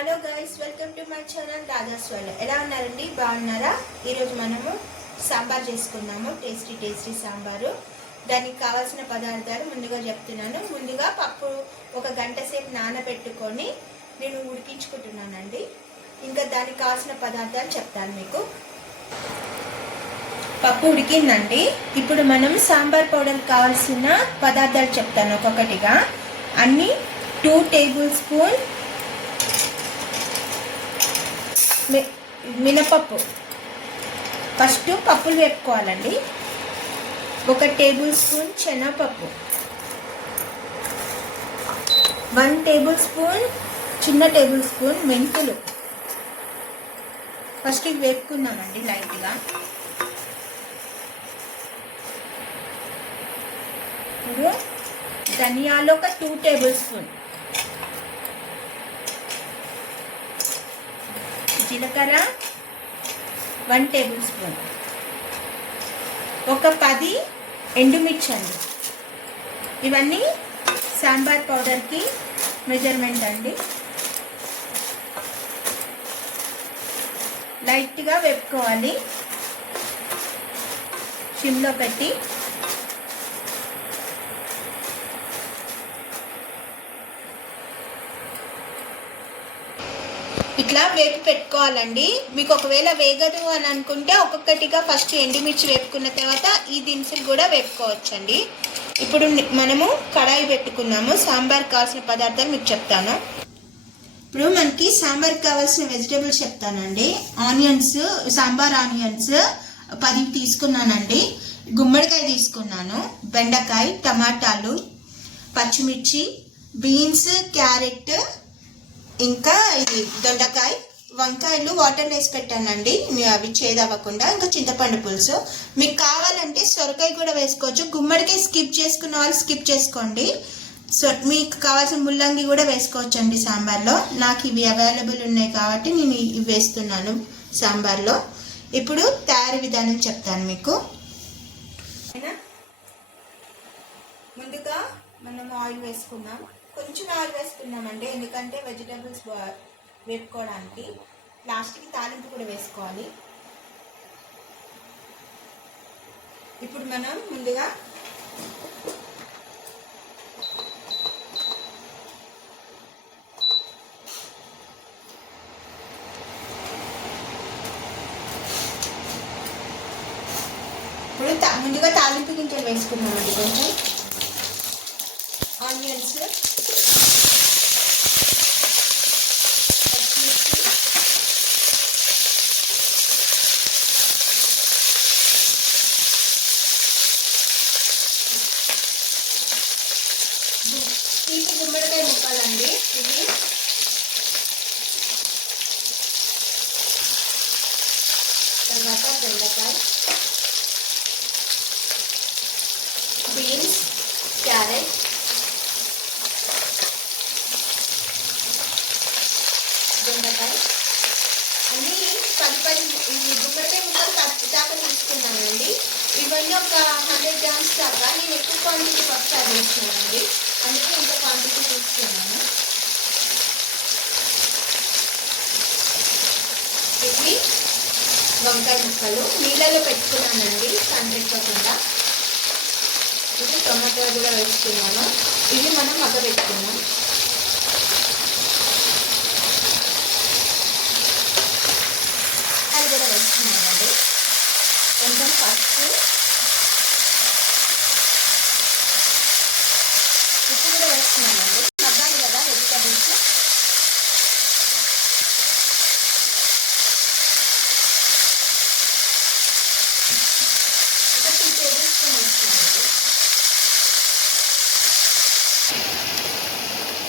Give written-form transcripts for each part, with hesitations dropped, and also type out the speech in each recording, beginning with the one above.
Hello guys, welcome to my channel Raja's world. ఎలా ఉన్నారండి? బాగున్నారా? ఈరోజు మనము సాంబార్ చేసుకున్నాము. టేస్టీ సాంబారు. దానికి కావాల్సిన పదార్థాలు ముందుగా చెప్తున్నాను. ముందుగా పప్పు ఒక గంట సేపు నానబెట్టుకొని నేను ఉడికించుకుంటున్నానండి. ఇంకా దానికి కావాల్సిన పదార్థాలు చెప్తాను మీకు. పప్పు ఉడికిందండి. ఇప్పుడు మనం సాంబార్ పౌడర్ కావాల్సిన పదార్థాలు చెప్తాను ఒక్కొక్కటిగా. అన్నీ 2 టేబుల్ స్పూన్ మినపప్పు. ఫస్ట్ పప్పులు వేపుకోవాలండి. 1 టేబుల్ స్పూన్ శనగపప్పు, 1 టేబుల్ స్పూన్ చిన్న టేబుల్ స్పూన్ మెంతులు. ఫస్ట్ ఇవి వేపుకుందామండి లైట్గా. ఇప్పుడు ధనియాలు ఒక 2 టేబుల్ స్పూన్, జీలకర్ర 1 టేబుల్ స్పూన్, ఒక 10 ఎండుమిర్చి అండి. ఇవన్నీ సాంబార్ పౌడర్కి మెజర్మెంట్ అండి. లైట్గా వేపుకోవాలి సిమ్లో పెట్టి. ఇట్లా వేపి పెట్టుకోవాలండి. మీకు ఒకవేళ వేగదు అని అనుకుంటే ఒక్కొక్కటిగా ఫస్ట్ ఎండుమిర్చి వేపుకున్న తర్వాత ఈ దినుసులు కూడా వేపుకోవచ్చండి. ఇప్పుడు మనము కడాయి పెట్టుకున్నాము. సాంబార్ కావాల్సిన పదార్థాలు మీకు చెప్తాను. ఇప్పుడు మనకి సాంబార్ కావాల్సిన వెజిటేబుల్స్ చెప్తానండి. ఆనియన్స్, సాంబార్ ఆనియన్స్ 10 తీసుకున్నానండి. గుమ్మడికాయ తీసుకున్నాను, బెండకాయ, టమాటాలు, పచ్చిమిర్చి, బీన్స్, క్యారెట్, ఇంకా ఇది దొండకాయ, వంకాయలు వాటర్ వేసి పెట్టానండి అవి చేదవ్వకుండా. ఇంకా చింతపండు పులుసు. మీకు కావాలంటే సొరకాయ కూడా వేసుకోవచ్చు. గుమ్మడికాయ స్కిప్ చేసుకున్న వాళ్ళు స్కిప్ చేసుకోండి. మీకు కావాల్సిన ముల్లంగి కూడా వేసుకోవచ్చు అండి సాంబార్లో. నాకు ఇవి అవైలబుల్ ఉన్నాయి కాబట్టి నేను ఇవి వేస్తున్నాను సాంబార్లో. ఇప్పుడు తయారీ విధానం చెప్తాను మీకు. ముందుగా మనం ఆయిల్ వేసుకుందాం. కొంచెం ఆయిల్ వేసుకున్నామండి, ఎందుకంటే వెజిటేబుల్స్ వేపుకోవడానికి. లాస్ట్కి తాలింపు కూడా వేసుకోవాలి. ఇప్పుడు మనం ముందుగా తాలింపు గింజలు వేసుకున్నామండి. కొంచెం ఆనియన్స్, తీపి గుమ్మడికాయ ముక్కలండి ఇవి. తర్వాత బెండకాయ, బీన్స్, క్యారెట్, దొండకాయ అన్నీ 10 ఈ గుమ్మడికాయ ముక్కలు దాకా తీసుకున్నానండి. ఇవన్నీ ఒక 100 గ్రామ్స్ దాకా. నేను ఎక్కువ క్వాంటిటీ ఒకసారి వేసుకున్నానండి, అందుకే ఇంత క్వాంటిటీ తీసుకున్నాను. ఇవి వంకాయ ముక్కలు నీళ్ళలో పెట్టుకున్నానండి కంటెక్కకుండా. ఇది టొమాటో కూడా వేసుకున్నాను. ఇవి మనం మగ్గబెట్టుకున్నాం. అది కూడా వేసుకున్నానండి. కొంచెం పసుపు, ఉప్పు కూడా వేసుకున్నానండి. మగ్గాలి కదా వెజిటబుల్స్. ఒక 2 టేబుల్ స్పూన్ వేసుకున్నానండి.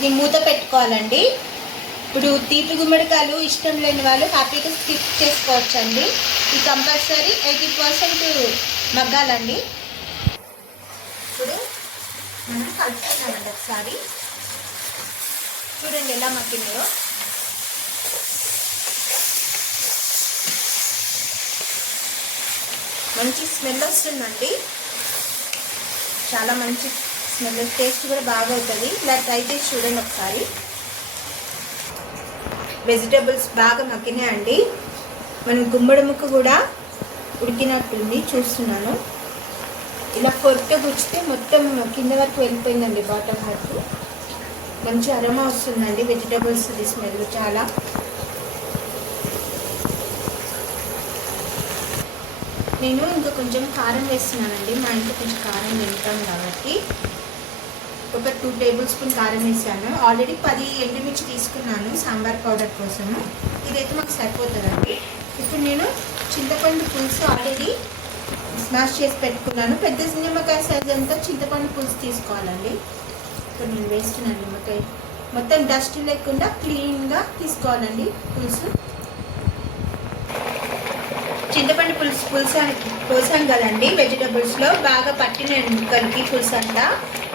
నేను మూత పెట్టుకోవాలండి. ఇప్పుడు తీపి గుమ్మడికాయలు ఇష్టం లేని వాళ్ళు హ్యాపీగా స్కిప్ చేసుకోవచ్చండి. ఇది కంపల్సరీ 80% మగ్గాలండి. ఇప్పుడు మనం కలుపుతున్నామండి ఒకసారి. చూడండి ఎలా మగ్గినాయో. మంచి స్మెల్ వస్తుందండి, చాలా మంచి స్మెల్. టేస్ట్ కూడా బాగా అవుతుంది. ఇలా ట్రై చేసి చూడండి ఒకసారి. వెజిటేబుల్స్ బాగా మగ్గినాయండి. మన గుమ్మడి ముక్క కూడా ఉడికినట్టుంది, చూస్తున్నాను. ఇలా పొరతో గుచ్చితే మొత్తం కింద వరకు వెళ్ళిపోయిందండి. బాటమ్ వరకు మంచి అరోమా వస్తుందండి. వెజిటేబుల్స్ స్మెల్ చాలా. నేను ఇంకా కొంచెం కారం వేస్తున్నానండి. మా ఇంట్లో కొంచెం కారం తింటాం కాబట్టి ఒక 2 టేబుల్ స్పూన్ కారం వేసాను. ఆల్రెడీ 10 ఎండుమిర్చి తీసుకున్నాను సాంబార్ పౌడర్ కోసము. ఇదైతే మాకు సరిపోతుందండి. ఇప్పుడు నేను చింతపండు పులుసు ఆల్రెడీ స్మాష్ చేసి పెట్టుకున్నాను. పెద్ద నిమ్మకాయ సైజ్ అంతా చింతపండు పులుసు తీసుకోవాలండి. ఇప్పుడు నేను వేస్తున్నాను నిమ్మకాయ. మొత్తం డస్ట్ లేకుండా క్లీన్గా తీసుకోవాలండి పులుసు. చింతపండు పులుసు పోసాం కదండి వెజిటబుల్స్లో, బాగా పట్టిన ముక్కలకి పులుసు అంతా.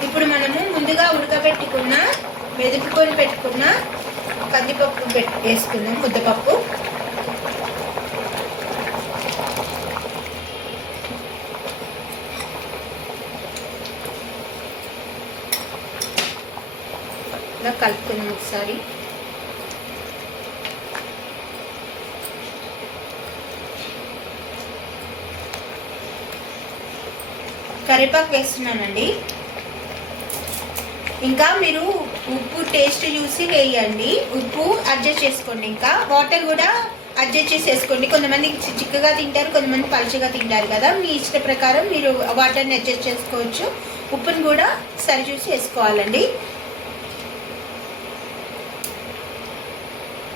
ఇప్పుడు మనము ముందుగా ఉడకబెట్టుకున్న మెదుపుకొని పెట్టుకున్న కందిపప్పు వేసుకున్నాం, ముద్దపప్పు. ఇలా కలుపుకున్నాం ఒకసారి. కరివేపాకు వేస్తున్నానండి. ఇంకా మీరు ఉప్పు టేస్ట్ చూసి వేయండి. ఉప్పు అడ్జస్ట్ చేసుకోండి. ఇంకా వాటర్ కూడా అడ్జస్ట్ చేసి వేసుకోండి. కొంతమంది చిక్కగా తింటారు, కొంతమంది పలుచగా తింటారు కదా. మీ ఇష్ట ప్రకారం మీరు వాటర్ని అడ్జస్ట్ చేసుకోవచ్చు. ఉప్పును కూడా సరి చూసి వేసుకోవాలండి.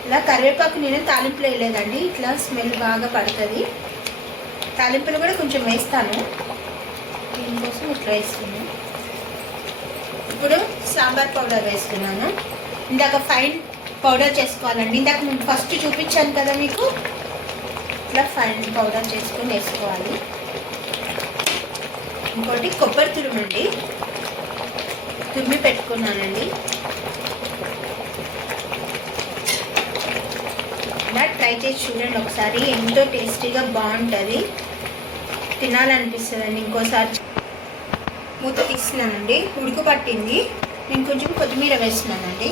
ఇలా కరివేపాకు నేను తాలింపులో వేయలేదండి, ఇట్లా స్మెల్ బాగా పడుతుంది. తాలింపులు కూడా కొంచెం వేస్తాను, దీనికోసం ఇట్లా వేస్తున్నాను. ఇప్పుడు సాంబార్ పౌడర్ వేస్తున్నాను. ఇందాక ఫైన్ పౌడర్ చేసుకోవాలండి. ఇందాక నేను ఫస్ట్ చూపించాను కదా మీకు, ఇట్లా ఫైన్ పౌడర్ చేసుకొని వేసుకోవాలి. ఇంకోటి కొబ్బరి తురుమండి, తురిమి పెట్టుకున్నానండి. ఇలా ట్రై చేసి చూడండి ఒకసారి, ఎంతో టేస్టీగా బాగుంటుంది, తినాలనిపిస్తుందండి ఇంకోసారి. మూత తీస్తున్నానండి, ఉడుకు పట్టింది. నేను కొంచెం కొత్తిమీర వేస్తున్నానండి.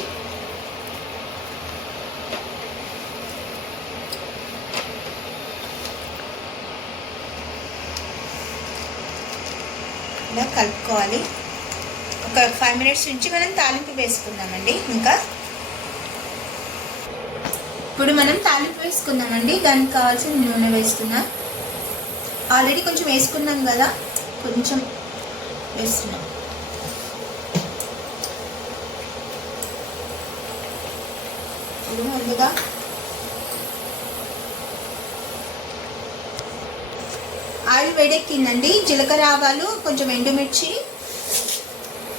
ఇలా కలుపుకోవాలి. ఒక 5 మినిట్స్ నుంచి మనం తాలింపు వేసుకుందామండి. ఇంకా ఇప్పుడు మనం తాలింపు వేసుకుందామండి. దానికి కావాల్సిన నూనె వేస్తున్నా. ఆల్రెడీ కొంచెం వేసుకున్నాం కదా, కొంచెం వేస్తున్నాం. ఇప్పుడు ముందుగా ఆయిల్ వేడెక్కిందండి. జీలకర్ర ఆవాలు, కొంచెం ఎండుమిర్చి,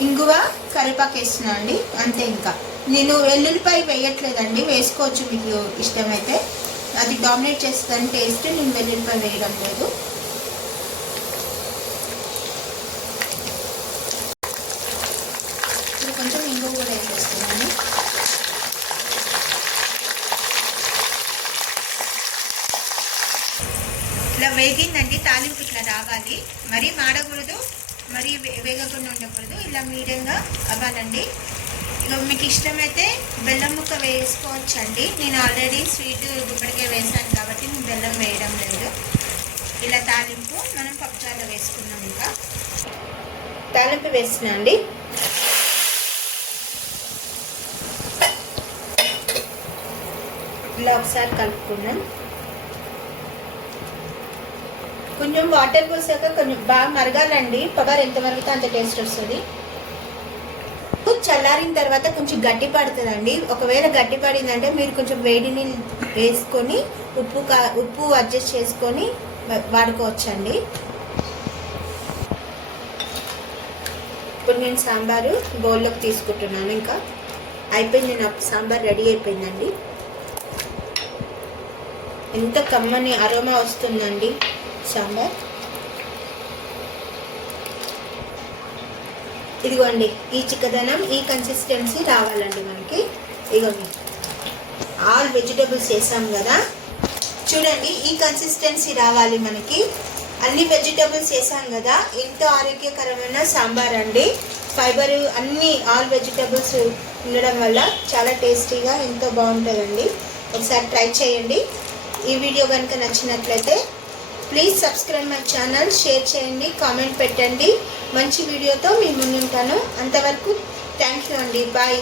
ఇంగువ, కరివేపాకు వేస్తున్నాను అండి. అంతే. ఇంకా నేను వెల్లుల్లిపాయ వేయట్లేదండి, వేసుకోవచ్చు మీకు ఇష్టమైతే. అది డామినేట్ చేస్తుంది టేస్ట్. నేను వెల్లుల్లిపాయ వేయడం లేదు. ఇప్పుడు కొంచెం ఇంగువ కూడా వేసేస్తున్నాను. ఇలా వేగిందండి. తాలింపు ఇట్లా రావాలి, మరీ మాడకూడదు, మరీ వేగకుండా ఉండకూడదు. ఇలా మీడియంగా అవ్వాలండి. ఇక మీకు ఇష్టమైతే బెల్లం ముక్క వేసుకోవచ్చండి. నేను ఆల్రెడీ స్వీట్ గుమ్మడికాయ వేసాను కాబట్టి నేను బెల్లం వేయడం లేదు. ఇలా తాలింపు మనం పప్పుచారులో వేసుకున్నాం. ఇంకా తాలింపు వేస్తున్నా అండి. ఇలా ఒకసారి కలుపుకున్నాం. కొంచెం వాటర్ పోసాక కొంచెం బాగా మరగాలండి. పవర్ ఎంత మరుగుతో అంత టేస్ట్ వస్తుంది. చల్లారిన తర్వాత కొంచెం గట్టి పడుతుందండి. ఒకవేళ గట్టి పడిందంటే మీరు కొంచెం వేడి నీళ్ళు వేసుకొని ఉప్పు అడ్జస్ట్ చేసుకొని వాడుకోవచ్చండి. ఇప్పుడు నేను సాంబారు బౌల్లోకి తీసుకుంటున్నాను. ఇంకా అయిపోయింది, నాకు సాంబార్ రెడీ అయిపోయిందండి. ఎంత కమ్మని అరోమా వస్తుందండి సాంబార్. ఇదిగోండి, ఈ చిక్కదనం, ఈ కన్సిస్టెన్సీ రావాలండి మనకి. ఇదిగోండి, ఆల్ వెజిటేబుల్స్ వేసాం కదా, చూడండి ఈ కన్సిస్టెన్సీ రావాలి మనకి. అన్ని వెజిటేబుల్స్ వేసాం కదా, ఎంతో ఆరోగ్యకరమైన సాంబార్ అండి. ఫైబర్ అన్ని ఆల్ వెజిటేబుల్స్ ఉండడం వల్ల చాలా టేస్టీగా ఎంతో బాగుంటుందండి. ఒకసారి ట్రై చేయండి. ఈ వీడియో కనుక నచ్చినట్లయితే please subscribe my channel, share చేయండి, కామెంట్ పెట్టండి. మంచి వీడియోతో మీ ముందుంటాను. అంతవరకు థ్యాంక్ యూ అండి. బాయ్.